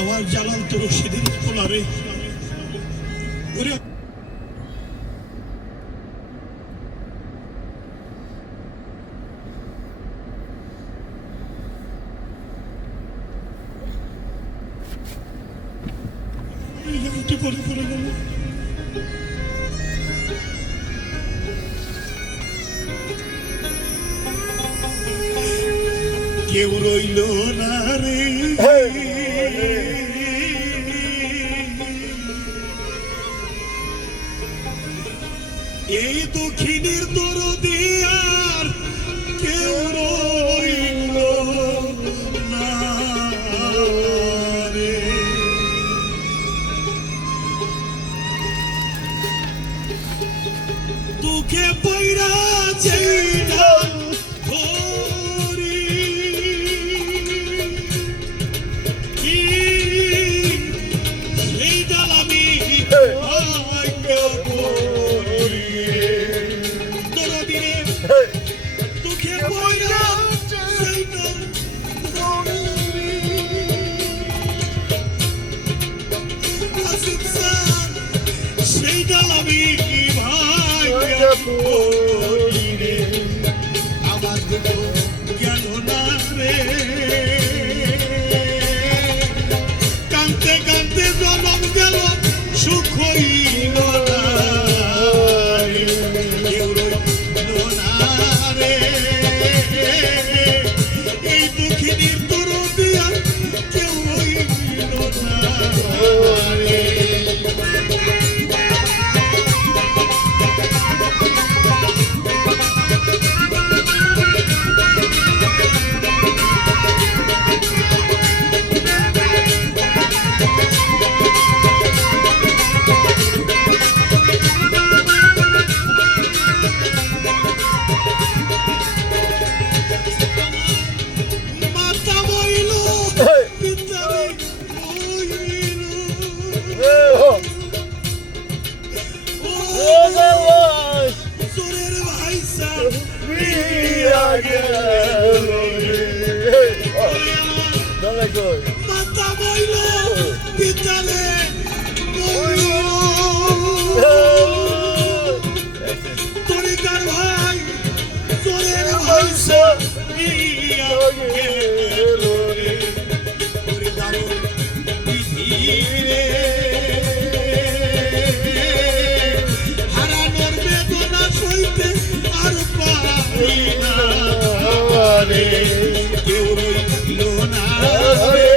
আওয়াজ জ্বালান তো রশিদের পোলারে ওরে পরে পরে গেল কেউ রইল না রে এই দক্ষিণের দরদে আর কেউ রইল না রে দুঃখে পয়রা যেটা কানতে কানতে জনম গেল সুখ হইল না কেউ রইল না রে এই দুঃখিনীর দরদে আর কেউ রইল না রে মাতা বইল পিতারে তরিকার ভাই তোরের ভাই হারানোর বেদনা সইতে আর পারি না রে কেউ রইল না রে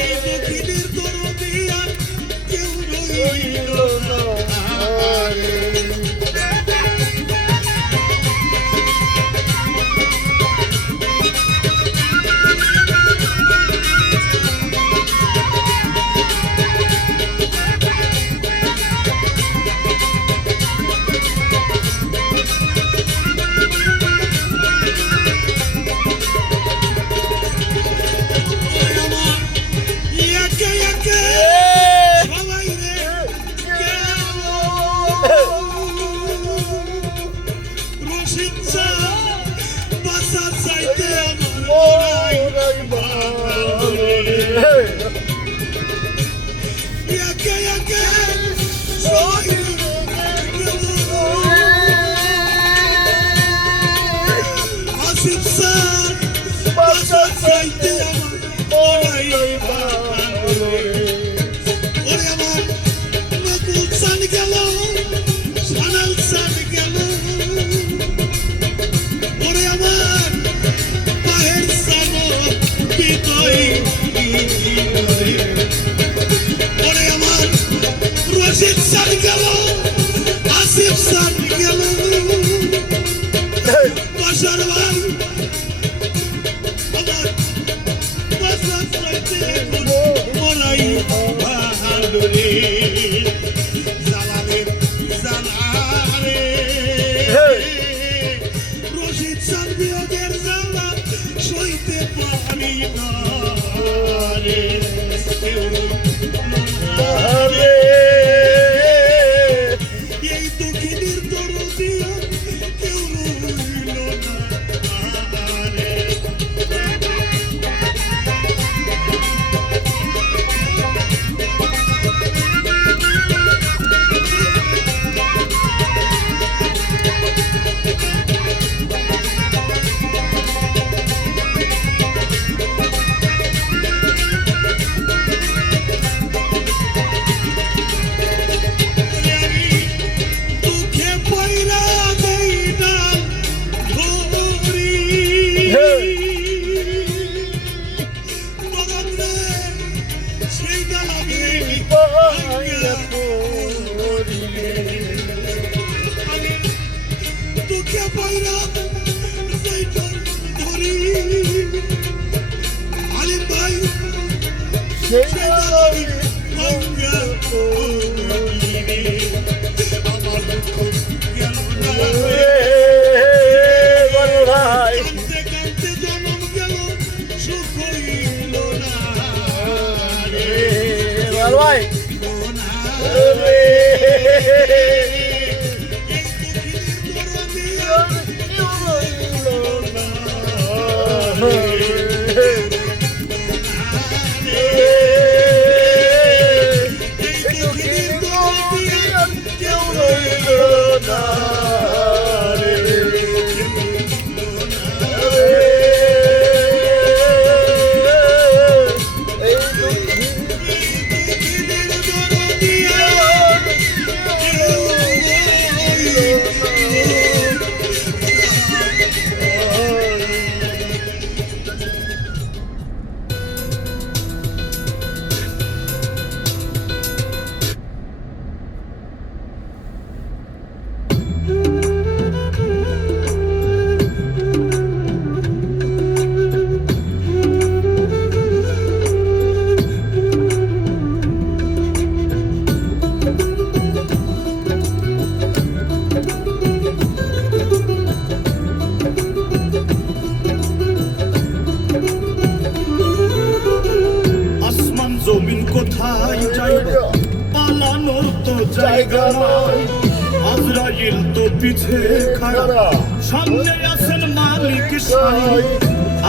এই দক্ষিণের দরদে আর কেউ রইল না রে সেই সে জননী ভাঙ্গা রে আমার দুঃখ গেল না রে বড় ভাই কাঁদতে কাঁদতে জনম গেল সুখ হইল না রে বড় ভাই না রে এই দুঃখিনীর দরদিয়া এই দুঃখিনীর দরদিয়া কেউ রইল না দুঃখিনীর দরদিয়া কেউ রইল আসমান জমিন কোথায় যাইবা পালানোর তো জায়গা নাই আজরাইল তো পিছে খাড়া সামনে আছেন মালিক সাই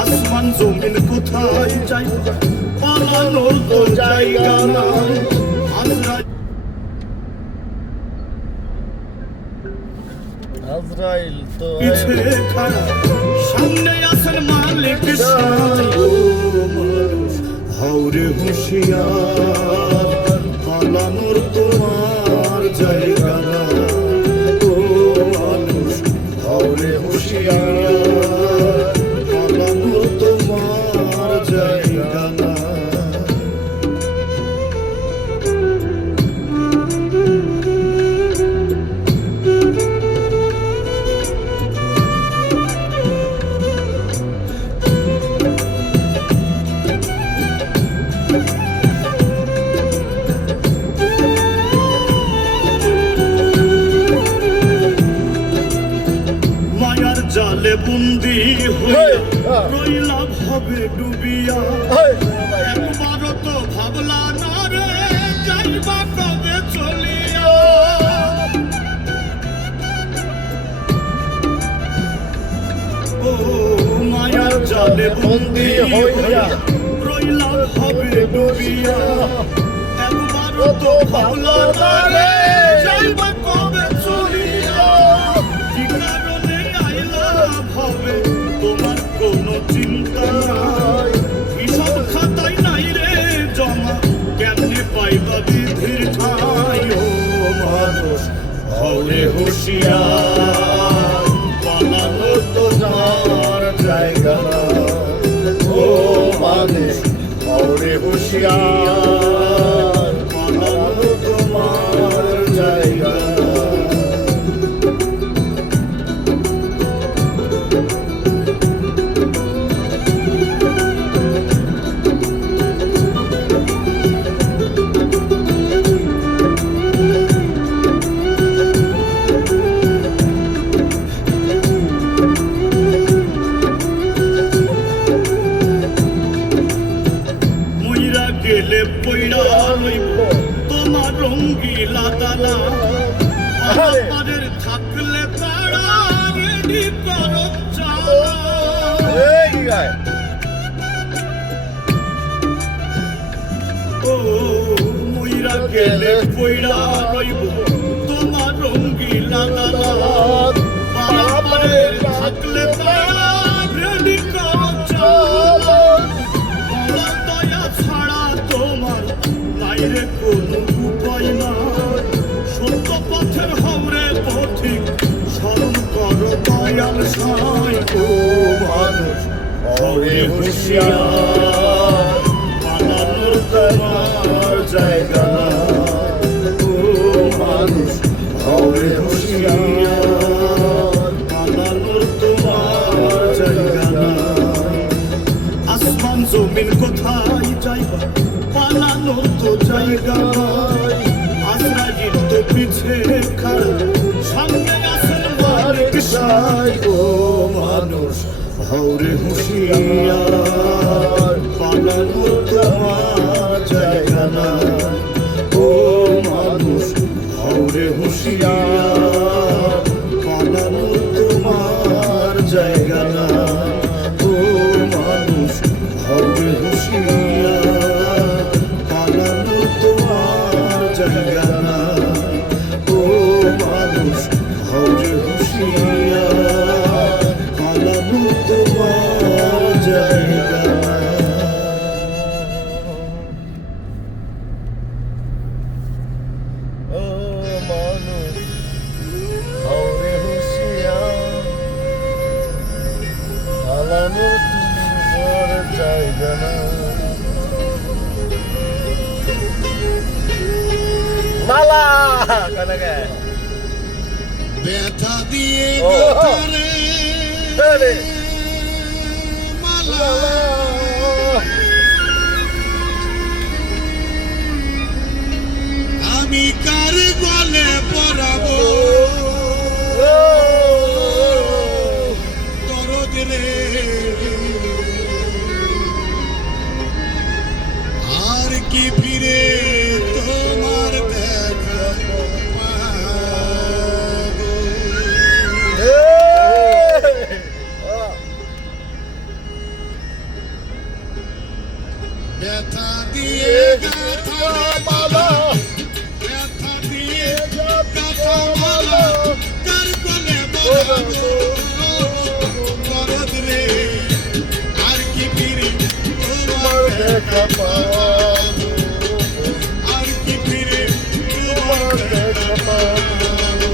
আসমান জমিন কোথায় যাইবা পালানোর তো জায়গা নাই আজরাইল আজরাইল তো পিছে খাড়া সামনে আছেন মালিক সাই হাওরে হুঁশিয়ার পালানোর তোমার জায়গা না ও মানুষ হাওরে হুঁশিয়ার পালানোর তোমার জায়গা না মায়ার জালে বন্দি হইয়া রইলা ভাবে ডুবিয়া একবারও তো ভাবলা না রে যাইবা কবে চলিয়া ও মায়ার জালে বন্দি হইয়া রইলা ভাবে ডুবিয়া একবারও তো ভাবলা না রে যাইবা কবে চলিয়া কি কারণে আইলা ভাবে তোমার কোনো চিন্তা নাই হিসাব খাতায় নাই রে জমা কেমনে পাইবা বিধির ঠাই ও মানুষ হলে হুঁশিয়ার পালানো তোমার জায়গা না ও মানুষ হলে হুঁশিয়ার পালানো তোমার জায়গা না মইরা গেলে পইড়া রইব তোমার রঙ্গিলা দানা পারের থাকলে তারা রেডি করো এই গায় ও মইরা গেলে পইড়া রইব তোমার রঙ্গিলা দানা পারের থাকলে তারা রেডি করো দয়া ছাড়া তোমার বাইরে কোনো উপায় নাই সত্য পথের হওরে পথিক স্মরণ করো দয়াল সাই ও মানুষ হরে হুঁশিয়ার পালানোর তোমার জায়গা না ও মানুষ হরে হুঁশিয়ার পালানোর তোমার জায়গা না আসমান জমিন কোথায় যাইবা জায়গা নাই আজরাইল তো পিছে খাড়া সামনে আছেন মালিক সাই ও মানুষ হৌরে হুঁশিয়ার পালানো তোমার জায়গা নাই ও মানুষ হৌরে হুঁশিয়ার পালানো তোমার জায়গা নাই ও মানুষ হৌরে হুঁশিয়ার পালানো তোমার জায়গা নাই ও মানুষ হৌরে হুঁশিয়ার পালানো তোমার জায়গা নাই ও মানুষ হাওরে হুঁশিয়ার পালানোর তোমার জায়গা নাই মালা কানাকে ব্যথা দিয়ে ও, ও। গাথারে রে মালা আমি কার গলে পরাবো দরদ রে আর কি ফিরে তোমার দেখা পাবো? ব্যথা দিয়ে গাথা মালা ব্যথা দিয়ে গাথা মালা কার গলে পরাবো দরদ রে আর কি ফিরে তোমার দেখা পাবো? আর কি ফিরে তোমার দেখা পাবো?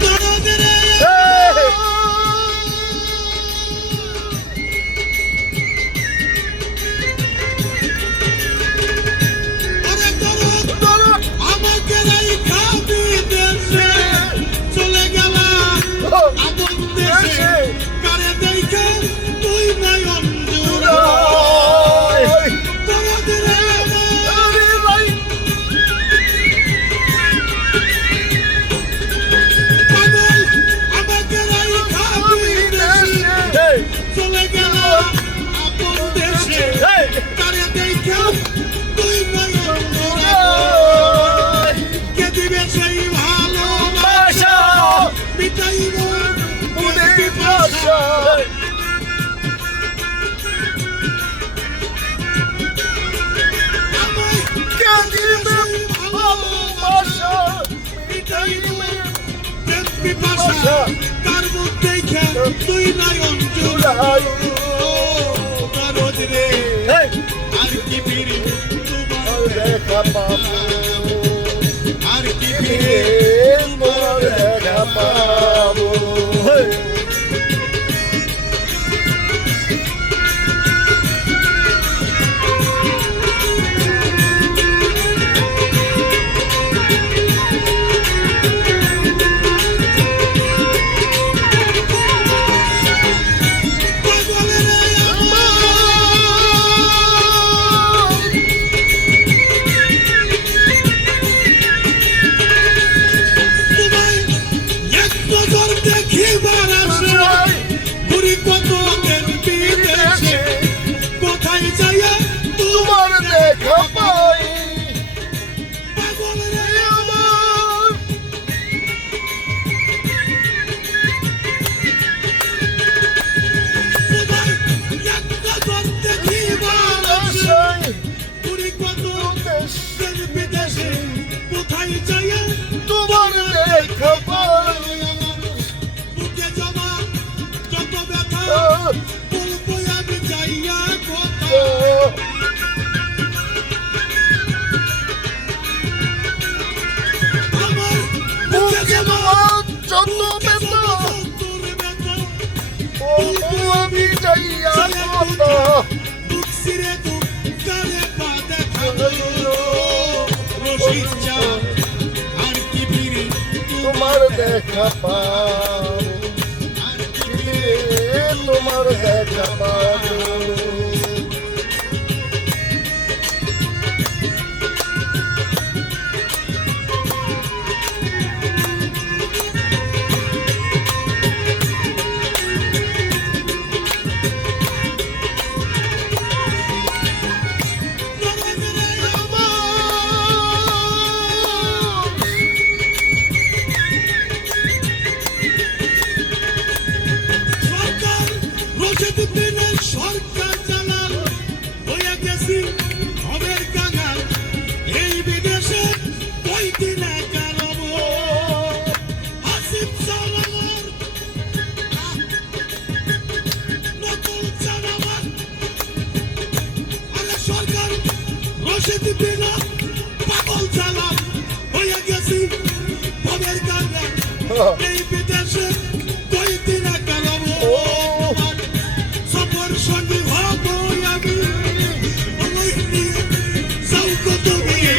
দরদ রে আরে দরদ আমাকে রাইখা বিদেশে চলে গেলা আপন দেশে কারে দেখে তুই নয়ন জুড়াই দরদ রে পাগল আমাকে রাইখা বিদেশে চলে গেলা আপন দেশে কারে দেখে তুই নয়ন জুড়াই কে দিবে সেই ভালোবাসা মিটাইব মনের পিপাসা আমায় কে দিবে ভালোবাসা মিটাইব মনের পিপাসা তার মুখ দেখে তুই নয়ন জুড়াই দরদ রে আর কি ফিরে তোমার দেখা পাবো? আর কি ফিরে তোমার দেখা পাবো? পাগল রে তোমায় এক নজর দেখিবার আশায় ঘুরি কত দিন বিদেশে কোথায় যাইয়া তোমার দেখা পাই পাগল রে আমার তোমায় এক নজর দেখিবার আশায় ঘুরি কত দিন বিদেশে কোথায় যাইয়া তোমার দেখা পাই বুকে জমা যত ব্যথা বলবো আমি যাইয়া কোথায় আমার বুকে জমা যত ব্যথা তোর ব্যথা ও আমি যাইয়া কথা বুক সিরে দেখা পাবো, তোমার দেখা পাবো। সরকার রশিদ বিনের সরকার চালাল হইয়া গেছি হবের কাঙাল এই বিদেশে বইতি না কারব আসিফ সালামার নকল জানাবার আরে সরকার রশিদ বিনা পাগল চালাল হইয়া গেছি হবের কাঙাল এই বিদেশে বইতি না কারব সফর সঙ্গী হব আমি ওই নিয়ে যাও কত নিয়ে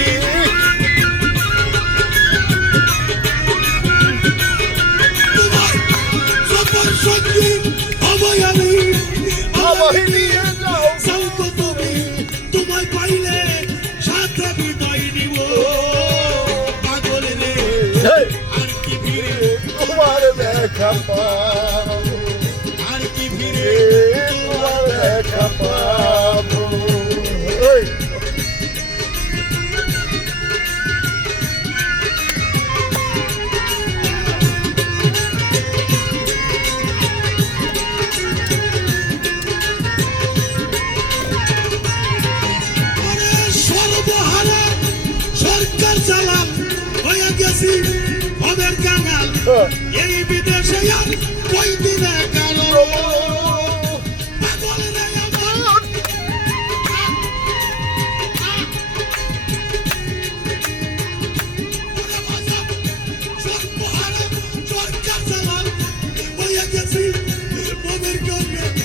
তোমার সফর সঙ্গী হব আমি আমায় নিয়ে যাও যাও কত তোমায় পাইলে সাথে বিদায় নিব পাগল রে হেই, আর কি ভিড়ে তোমার দেখা পাবো, আর কি ভিড়ে তোমার দেখা পাবো। ওই, আরে সর্বহারা সরকার চালাল হইয়া গেছি হবের কাঙাল এই বিদেশে আর কই দিনে গেল পাগল রে আমার ওরে বাজা সর্বহারা সরকার চালাল হইয়া গেছি হবের কাঙাল